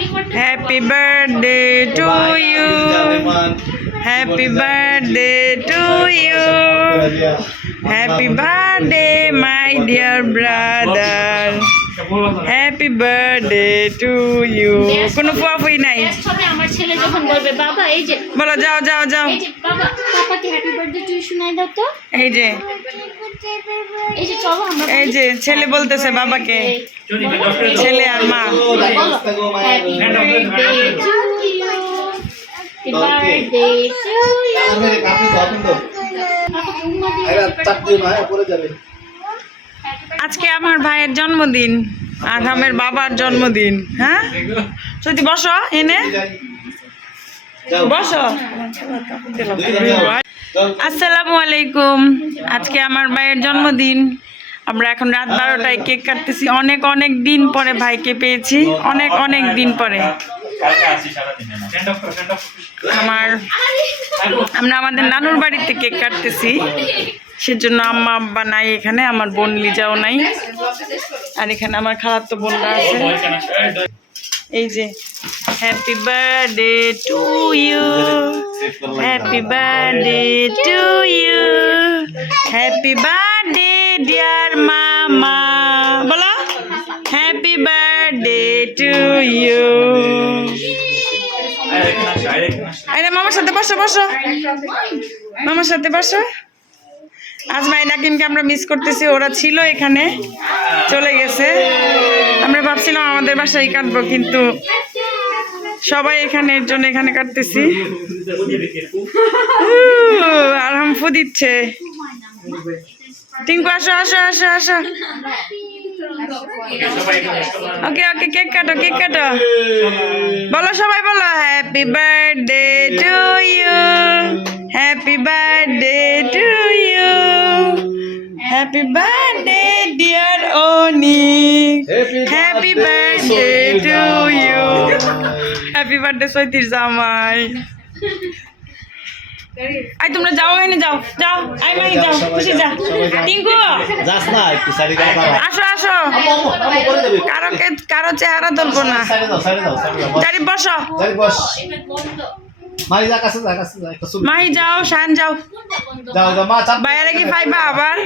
Happy birthday to you. Happy birthday to you. Happy birthday, my dear brother. Happy birthday to you. কোনো ফুয়াফুই নাই। আমার ছেলে যখন বলবে বাবা এই যে বলো যাও যাও যাও। এই যে বাবা পাপাকে হ্যাপি বার্থডে টু শোনাই দাও তো। এই যে চলো আমরা এই যে ছেলে বলতেছে বাবাকে, ছেলে আর মা। Happy birthday to you. Happy birthday to you. আজকে আমার ভাইয়ের জন্মদিন, আগামের বাবার জন্মদিন। হ্যাঁ যদি বসো, এনে বসো। আসসালামু আলাইকুম। আজকে আমার ভাইয়ের জন্মদিন। আমরা এখন রাত 12টায় কেক কাটতেছি। অনেক অনেক দিন পরে ভাইকে পেয়েছি, অনেক অনেক দিন পরে। আমরা আমাদের নানুর বাড়িতে কেক কাটতেছি, সেজন্য আম্মা আব্বা নাই এখানে, আমার বোন লিজাও নাই, আর এখানে আমার খালাতো বোনরা আছে। এই যে happy birthday to you, happy birthday to you, happy birthday dear মামা। বলো হ্যাপি বার্থডে টু ইউ। আরে মামার সাথে বসো বসো, মামার সাথে বসো। আজমাই নাকিমকে আমরা মিস করতেছি, ওরা ছিল এখানে, চলে গেছে। আমরা ভাবছিলাম আমাদের বাসায় কাটবো, কিন্তু সবাই এখানের জন্য এখানে কাটতেছি। আর ফু দিচ্ছে। টিঙ্কু আসো আসো আসো আসো। ওকে ওকে, কেক কাটো কেক কাটো। বলো সবাই বলো happy birthday to you, happy birthday to you, happy birthday dear ওনি, happy birthday to you. Happy birthday সৈতির জামাই। আই তোমরা যাও, এনে যাও যাও, আই মাই যাও, খুশি যা। টিঙ্কু যাস না, একটু সাইডে গেলে বাবা। আসো আসো, কারো চেহারা ধরবো না। সাইডে দাও, সাইডে দাও, সাইডে দাও। যারি বসো, যাই বস। মাই যা কাছে যা, কাছে যা, একটু সুপ। মাই যাও, শান যাও। যাও যাও মা, চাপ। বাইরে কি পাইবা আবার?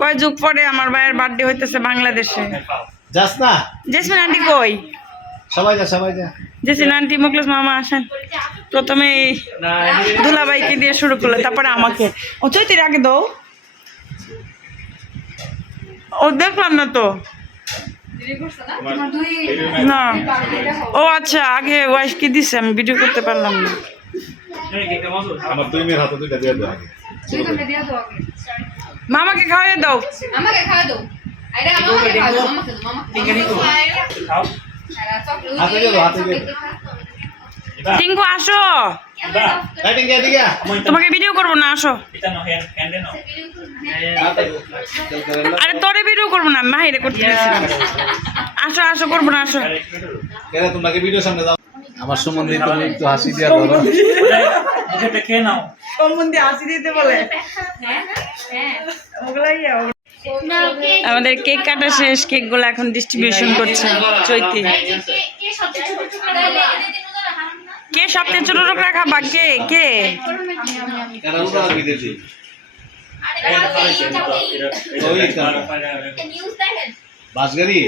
কয় যুগ পরে আমার ভাইয়ের বার্থডে হইতেছে বাংলাদেশে। যাস না, জেসমিন আন্টি কই? সবাই যা, সবাই যা। জেসমিন আন্টি, মুখলেস মামা আসেন। প্রথমে দুলাভাইকে দিয়ে শুরু করলে, তারপরে আমাকে। ও চৈতির আগে দাও। ও দেখলাম না তো। না, ও আচ্ছা, আগে ওয়াইস কি দিছে, আমি ভিডিও করতে পারলাম না। আমার দুই মেয়ের হাতে দুইটা দিয়ে দাও আগে। মামাকে খাওয়াই দাও। আমাকে খাওয়া দাও। আরে আমাকে খাওয়া দাও, আমাকে দাও, খাও। হাতে দিয়ে দাও, হাতে দিয়ে দাও। টিঙ্কু আসো, লাইটিং দিয়ে দিগা। তোমাকে ভিডিও করবো না, আসো। আরে তোরে ভিডিও করবো না, মাহিরে করতে দিয়েছিলাম। আসো আসো, করবো না, আসো। কেন তোমাকে ভিডিও সামনে দাও। আমার সম্বন্ধে তুমি একটু হাসি দিয়া ধরো। খেয়ে নাও। সম্বন্ধে হাসি দিতে বলে। আমাদের কেক কাটা শেষ, কেক গুলো এখন ডিস্ট্রিবিউশন করছে চৈতি। কে সবচেয়ে ছোট টুকরা খাবা? কে কে? কেন ওরা বিদেশি? বাসগাড়ি